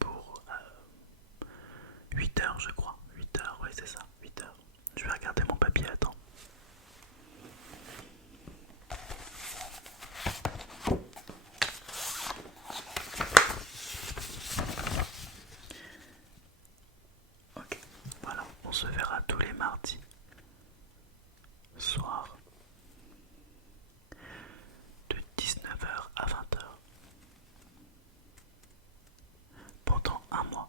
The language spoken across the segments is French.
pour 8 heures, je crois. 8 heures, oui, c'est ça, 8 heures. Je vais regarder mon papier, attends. Ok, voilà, on se verra tous les mardis soir de 19 h à 20 h pendant un mois.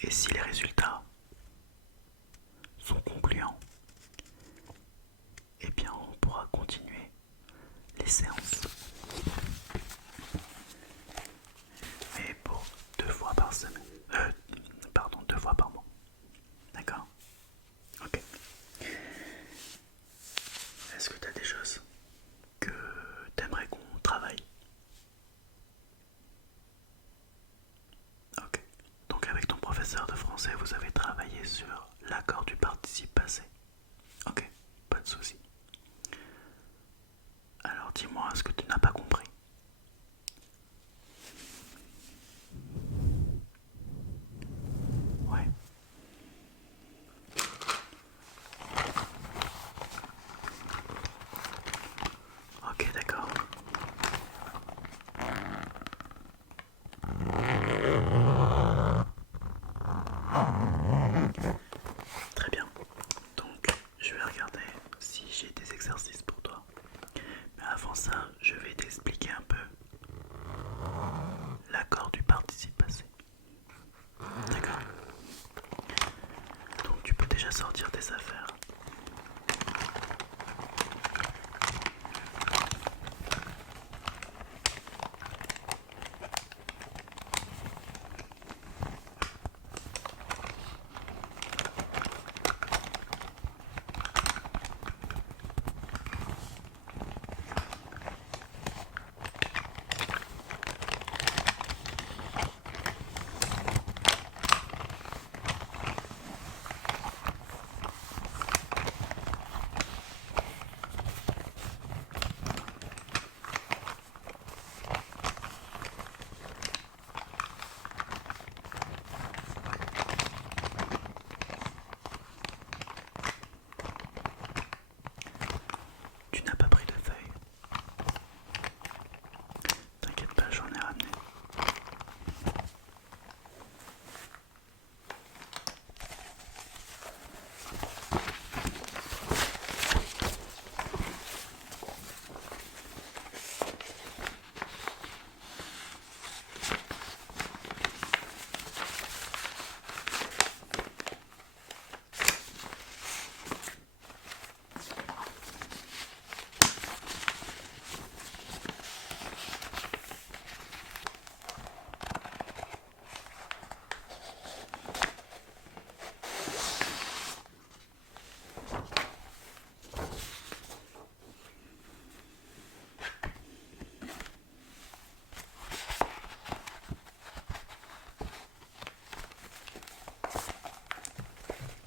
Et si les résultats sont concluants, eh bien on pourra continuer les séances. Mais pour 2 fois par semaine. Pardon, 2 fois par mois. D'accord? Ok. Est-ce que tu as des choses que t'aimerais qu'on travaille? Ok. Donc avec ton professeur de français, vous avez travaillé sur l'accord du participe passé. Ok, pas de souci. Alors dis-moi ce que tu n'as pas compris. Ouais. Ok, d'accord. Très bien. Donc, je vais regarder si j'ai des exercices pour toi. Mais avant ça, je vais t'expliquer un peu l'accord du participe passé. D'accord? Donc, tu peux déjà sortir tes affaires. Tu n'as pas pris de feuille. T'inquiète pas, j'en ai ramené.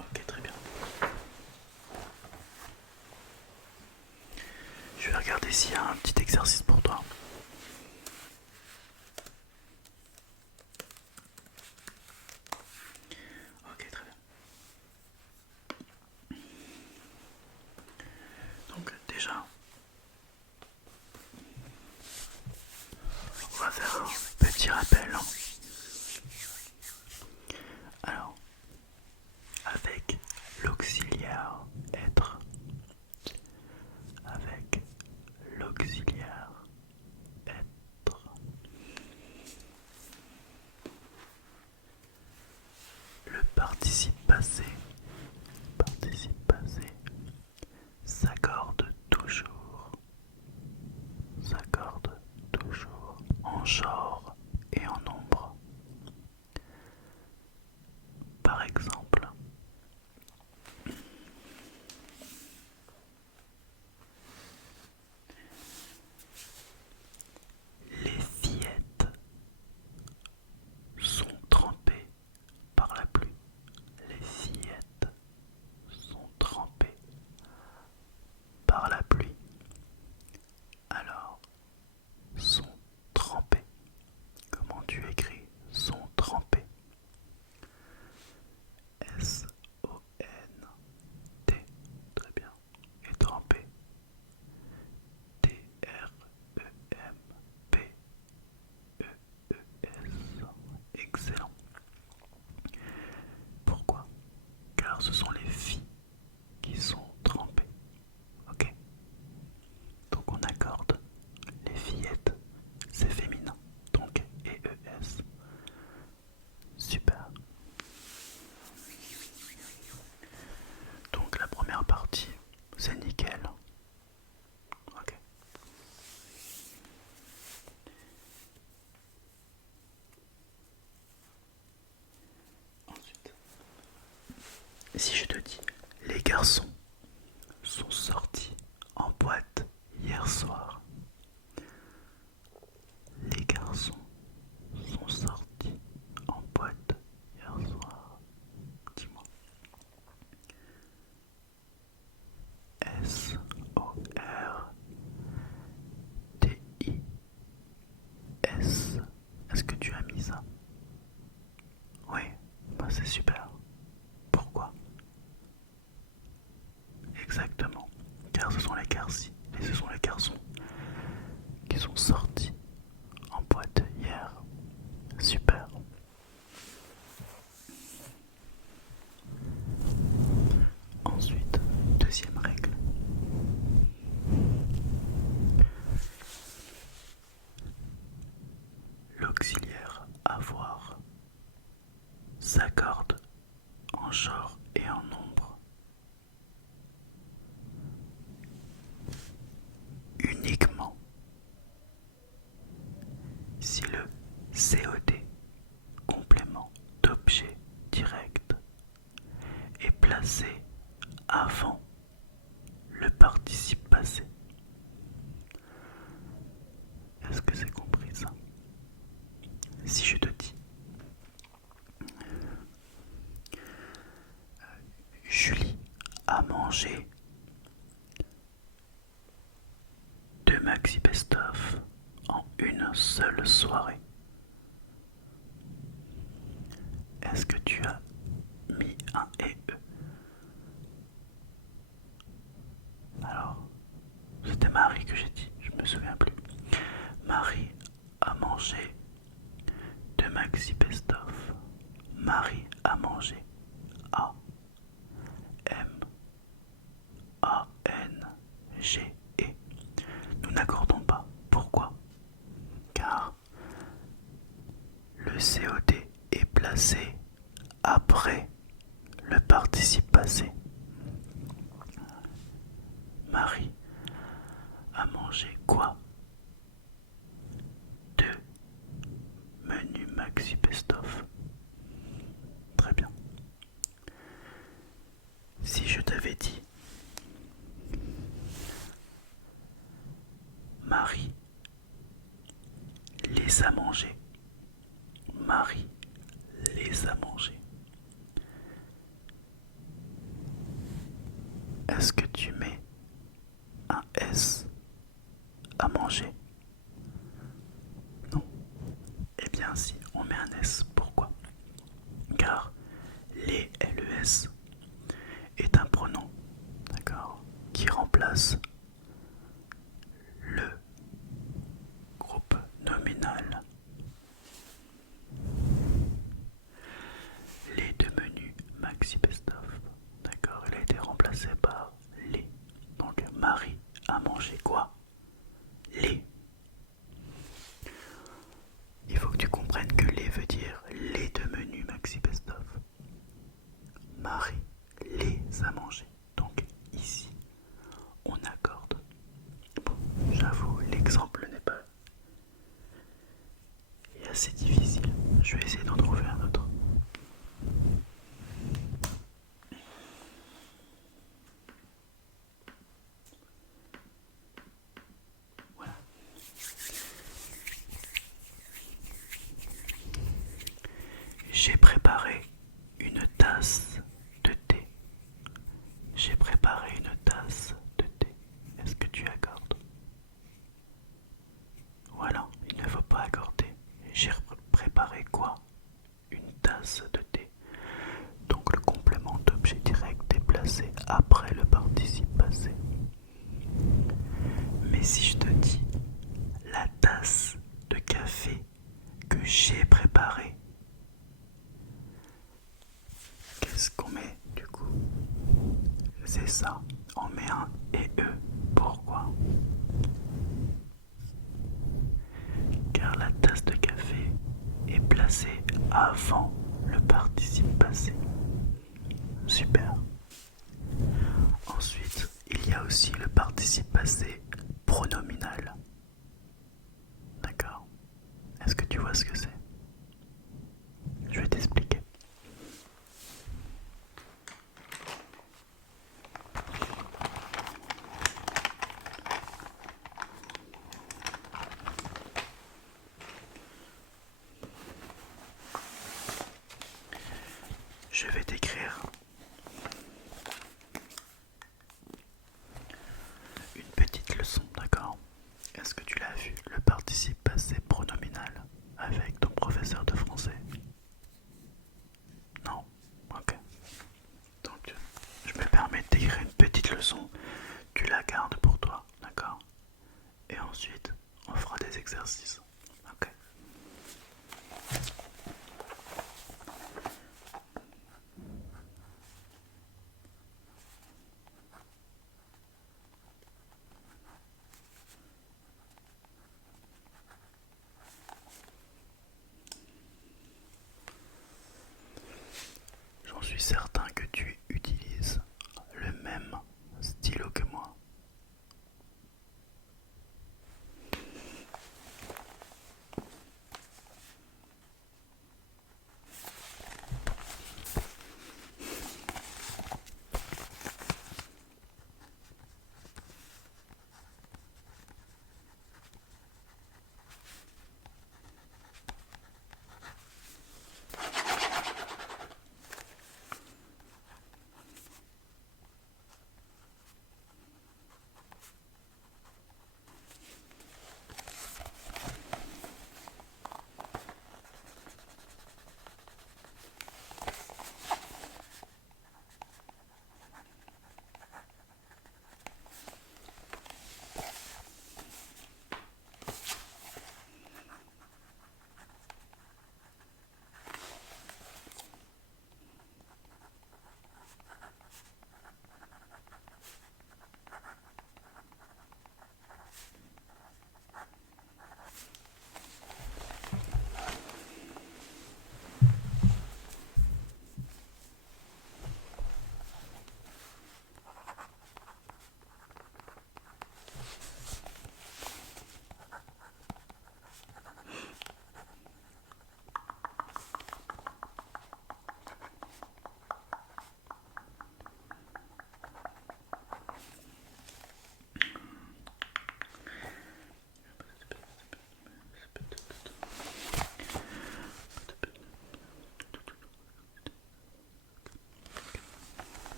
Ok, très bien. Je vais regarder s'il y a un petit exercice pour toi. Ok, très bien. Donc déjà, on va faire un petit rappel. Alors, avec l'auxiliaire être, avec l'auxiliaire être, le participe passé s'accorde toujours en genre et en nombre. Par exemple, les fillettes sont trempées par la pluie. Les fillettes Si je te dis les garçons sont sortis en boîte hier soir. Les garçons sont sortis en boîte hier soir. Dis-moi. S-O-R-T-I-S. Est-ce que tu as mis ça? Oui, bah c'est super. Pourquoi? Exactement. Car ce sont les garçons, et ce sont les garçons qui sont sortis en boîte hier. Super. Ensuite, deuxième règle. L'auxiliaire avoir s'accorde en genre et en nombre uniquement si le COD, complément d'objet direct, est placé avant le participe passé. Est-ce que c'est compris ça? Si je te dis Julie a mangé 2 maxi best-of en une seule soirée. Est-ce que tu as mis un et e? Alors, c'était Marie que j'ai dit, je me souviens plus. Marie a mangé 2 maxi best-of. Marie a mangé A M A N G E. Nous n'accordons pas. Pourquoi? Car le COD est placé après le participe passé. Marie a mangé quoi? 2 menus maxi best-of. Très bien. Si je t'avais dit Marie les a mangés. Marie les a mangés. Est-ce que tu mets un S à manger? Non. Eh bien si, on met un S. Pourquoi? Car les LES est un pronom, d'accord, qui remplace le groupe nominal. Les 2 menus maxi best-of, d'accord, il a été remplacé par les. Donc Marie a mangé quoi? Les. Il faut que tu comprennes que les veut dire les 2 menus maxi best-of. Marie les a mangés. Donc ici, on accorde. Bon, j'avoue, l'exemple n'est pas assez difficile. Je vais essayer d'en trouver un autre. Voilà. J'ai préparé une tasse de thé. J'ai préparé une tasse de thé. Est-ce que tu accordes? Voilà, il ne faut pas accorder. J'ai préparé quoi? Une tasse de thé. Donc le complément d'objet direct est placé après le participe passé. Mais si je te dis la tasse de café que j'ai préparée, qu'est-ce qu'on met du coup? C'est ça, on met un et e. Pourquoi? Car la tasse de café est placée avant le participe passé. Super. Ensuite, il y a aussi le participe passé pronominal. D'accord? Est-ce que tu vois ce que c'est? Je vais t'expliquer.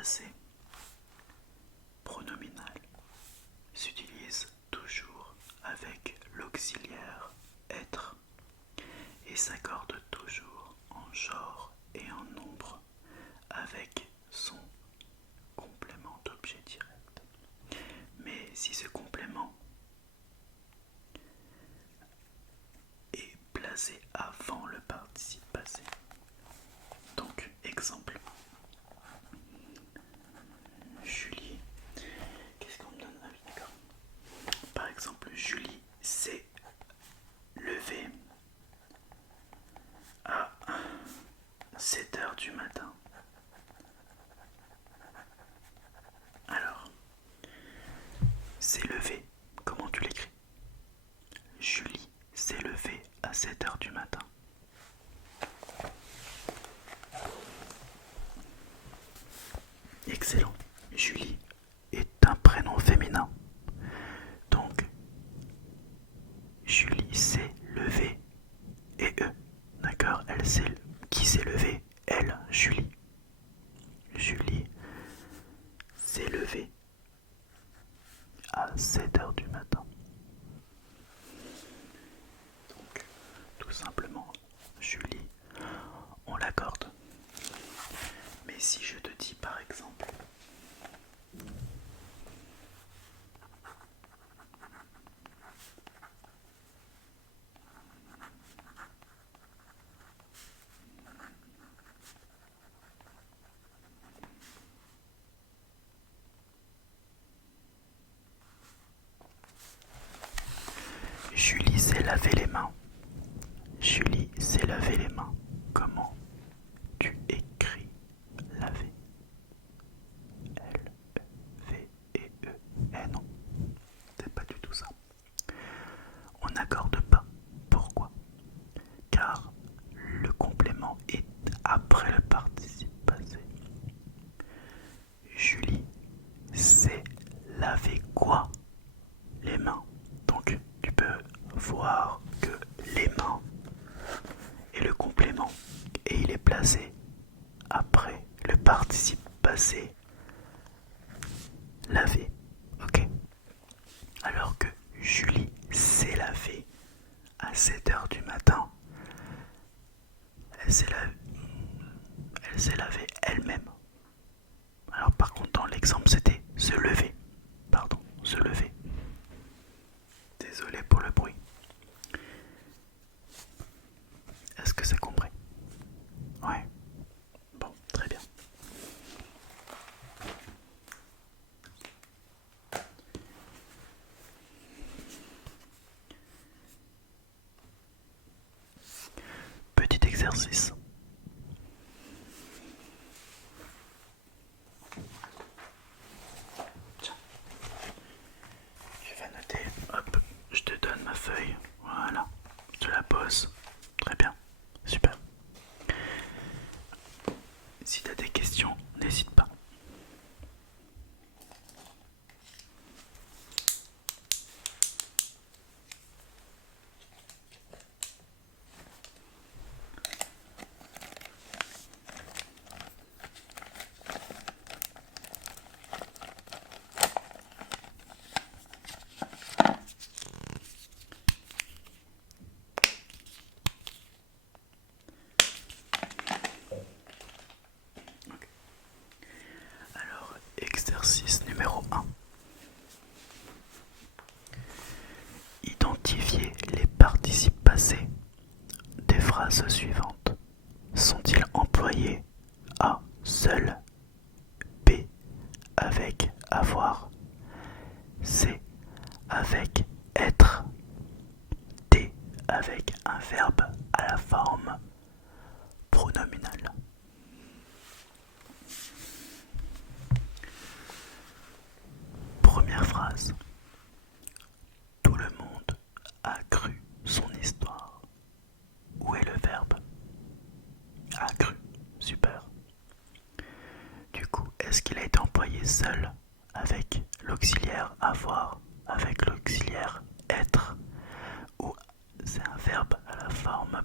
passé pronominal s'utilise toujours avec l'auxiliaire être et s'accorde toujours en genre et en nombre avec son complément d'objet direct. Mais si ce complément est placé avant le participe passé, donc exemple, Julie, qu'est-ce qu'on me donne? Ah oui, d'accord. Par exemple, Julie s'est levée à 7 h du matin. Alors, s'est levée, comment tu l'écris? Julie s'est levée à 7 h du matin. Excellent. Julie est un prénom féminin. Donc, Julie s'est levée et eux. D'accord? Qui s'est levée? Elle, Julie. Julie s'est levée à 7 h du matin. Donc, tout simplement, Julie, on l'accorde. Mais si je te dis par exemple, Julie s'est lavé les mains. Julie s'est lavé les mains. Comment tu écris laver? L-E-V-E-E. Eh non, c'est pas du tout ça. On n'accorde pas. Pourquoi? Car le complément est après le participe passé. Julie s'est lavé quoi? Les mains. Donc tu peux voir que les mains est le complément et il est placé après le participe passé lavé. Ok? Alors que Julie s'est lavée à 7 h du matin, elle s'est lavée elle-même. Alors par contre dans l'exemple c'était se lever. Pardon, se lever. Désolé pour le bruit. Est-ce que c'est compris? Ouais. Bon, très bien. Petit exercice. Tiens. Je vais noter. Hop, je te donne ma feuille. Voilà. Je te la pose. Très bien. Super. Si tu as des questions, n'hésite pas. Alors, exercice numéro 1. Identifiez les participes passés des phrases suivantes. Sont-ils employés? A. Seul. B. Avec avoir. C. Avec être. D. Avec un verbe à la forme pronominale. Première phrase. Tout le monde a cru son histoire. Où est le verbe? A cru. Super. Du coup, est-ce qu'il a été employé seul, avec l'auxiliaire avoir, avec l'auxiliaire être, ou c'est un verbe à la forme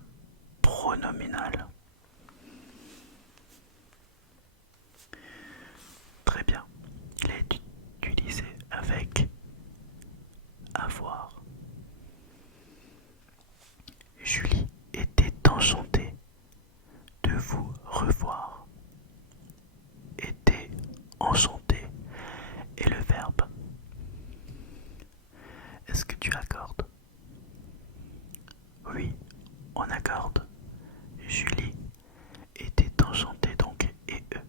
pronominale? enchanté et le verbe. Est-ce que tu accordes? Oui, on accorde. Julie était enchantée donc et eux.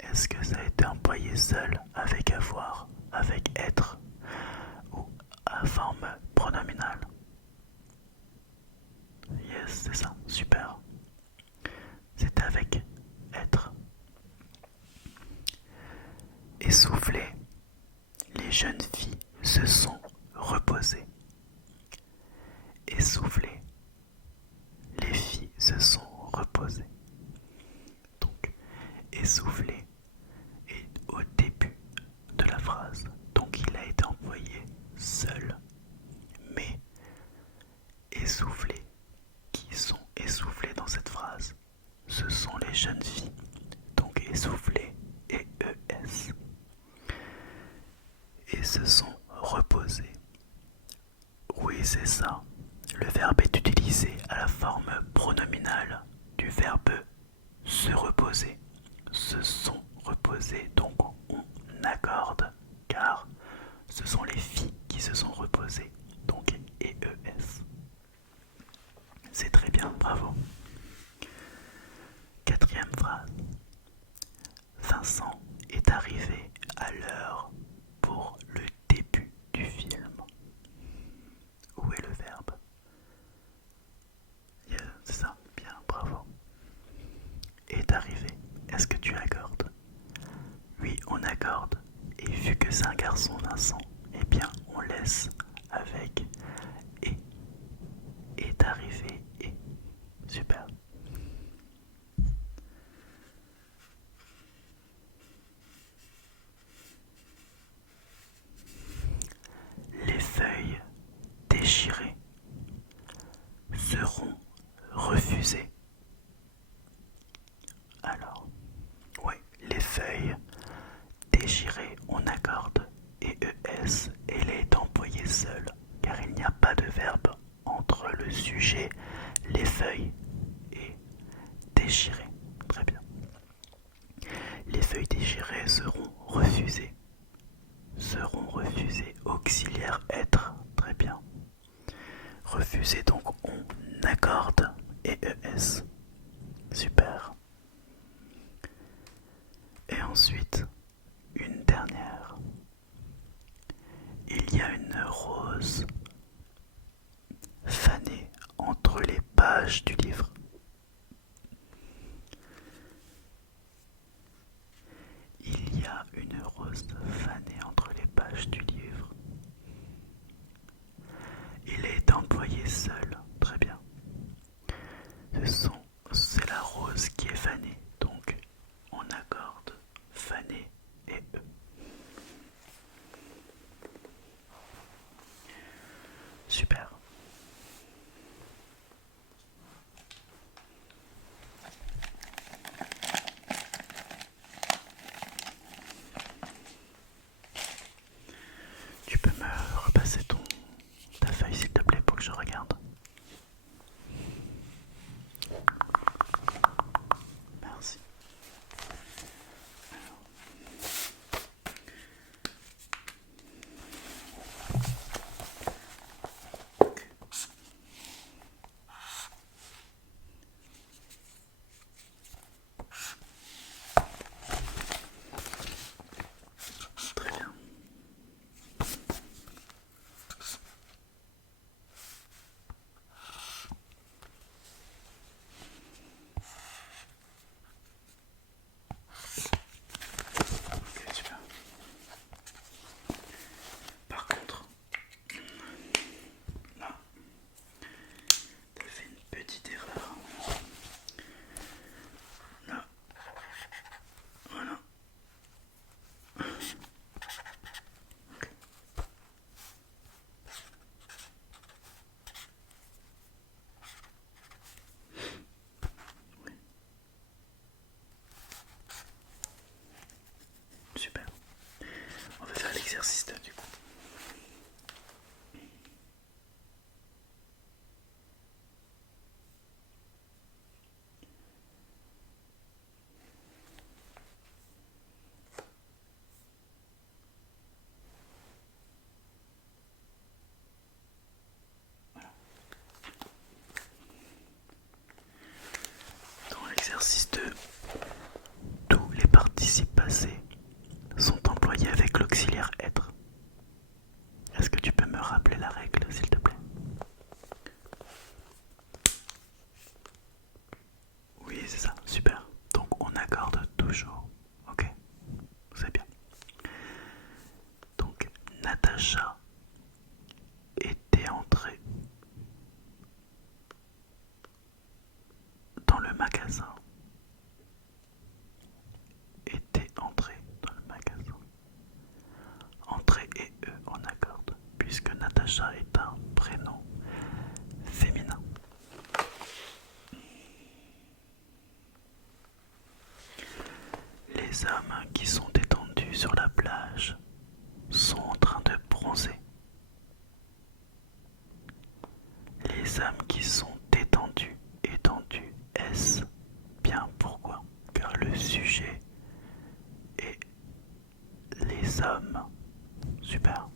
Est-ce que ça a été employé seul, avec avoir, avec être ou à forme pronominale? Yes, c'est ça, super. C'est avec être. Essoufflé, les jeunes filles se sont reposées. Essoufflé, les filles se sont reposées. Donc, essoufflé est au début de la phrase. Donc, il a été employé seul. Mais essoufflé, qui sont essoufflés dans cette phrase? Ce sont les jeunes filles. Donc, essoufflé et ES. Et se sont reposés. Oui, c'est ça. Le verbe est utilisé à la forme pronominale du verbe se reposer. Se sont reposés, donc on accorde car ce sont les filles qui se sont reposées. Donc ES. C'est très bien, bravo. Quatrième phrase. Vincent est arrivé à l'heure pour le début du film. Où est le verbe? Yeah, c'est ça, bien, bravo. Est arrivé, est-ce que tu accordes? Oui, on accorde. Et vu que c'est un garçon Vincent, eh bien on laisse avec et. Est arrivé et. Super. Les feuilles déchirées seront refusées. Alors, oui, les feuilles déchirées, on accorde et ES, elle est employée seule, car il n'y a pas de verbe entre le sujet, les feuilles et déchirer. Très bien. Les feuilles déchirées seront refusées. Seront refusées. Auxiliaire être. Très bien. Refusées, donc on accorde et ES. Super. Et ensuite, une dernière. Il y a une rose fanée entre les pages du livre. Il y a une rose fanée entre les pages du livre. Il est employé seul. Très bien. Ce sont Les hommes qui sont étendus sur la plage sont en train de bronzer. Les hommes qui sont étendus, est-ce bien pourquoi? Car le sujet est les hommes. Super.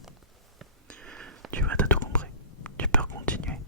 Tu vois, t'as tout compris. Tu peux continuer.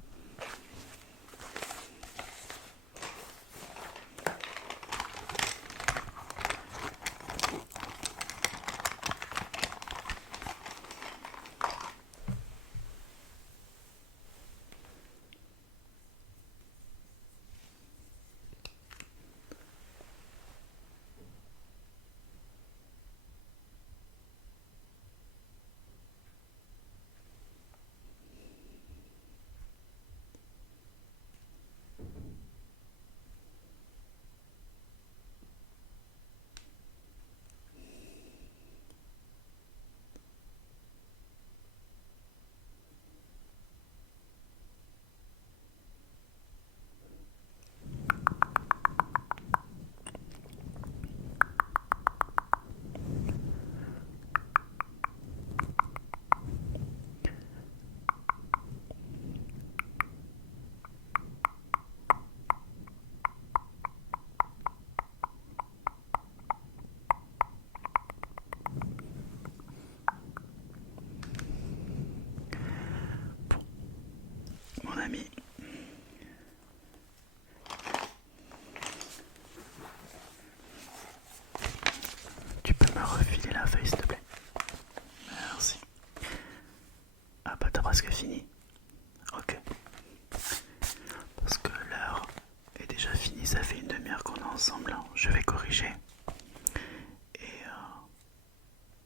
Mon ami, tu peux me refiler la feuille s'il te plaît? Merci. Ah bah t'as presque fini. Ok. Parce que l'heure est déjà finie, ça fait une demi-heure qu'on est ensemble. Je vais corriger. Et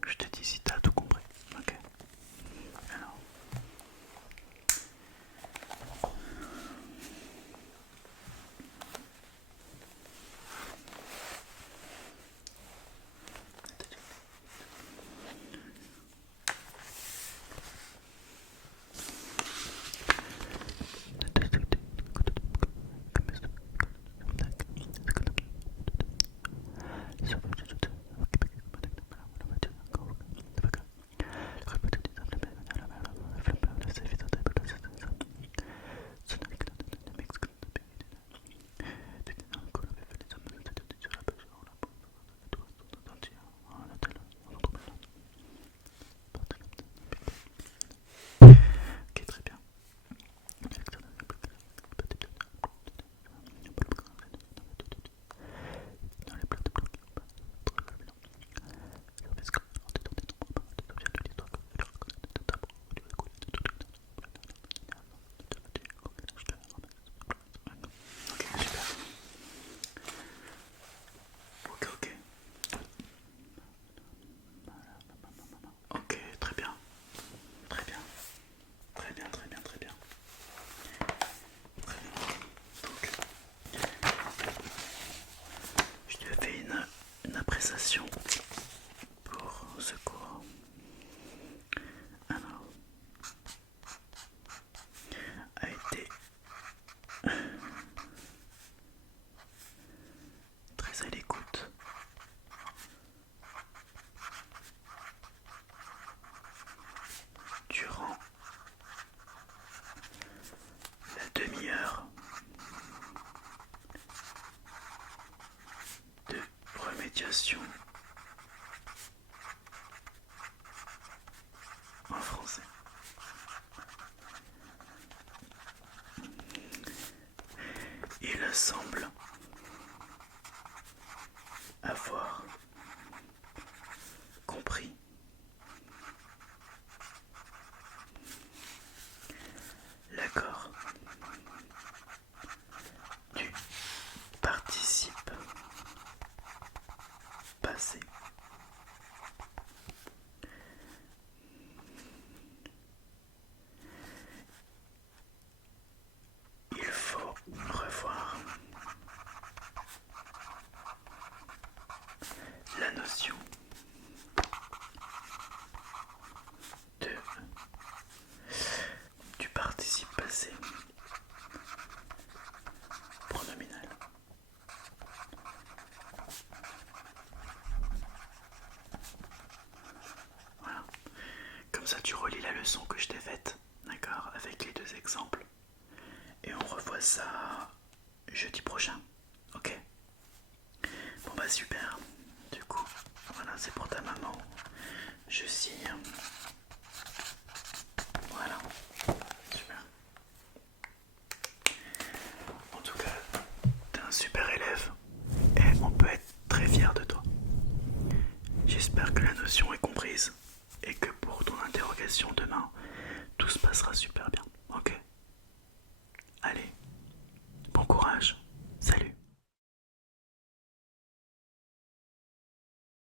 je te dis si t'as tout compris. Ok. Alors. Ok, très bien. Ok, super. Ok, ok. Ok, très bien. Très bien. Très bien, très bien, très bien. Très bien. Donc, je te fais une appréciation pour ce cours. Alors, a été très à l'écoute. Durant la demi-heure de remédiation en français. Il semble avoir compris l'accord du participe passé. Il faut revoir la notion de, du participe passé pronominal. super. Du coup, voilà, c'est pour ta maman. Je signe. Voilà. Super. En tout cas, t'es un super élève et on peut être très fier de toi. J'espère que la notion est comprise et que pour ton interrogation demain, tout se passera super bien.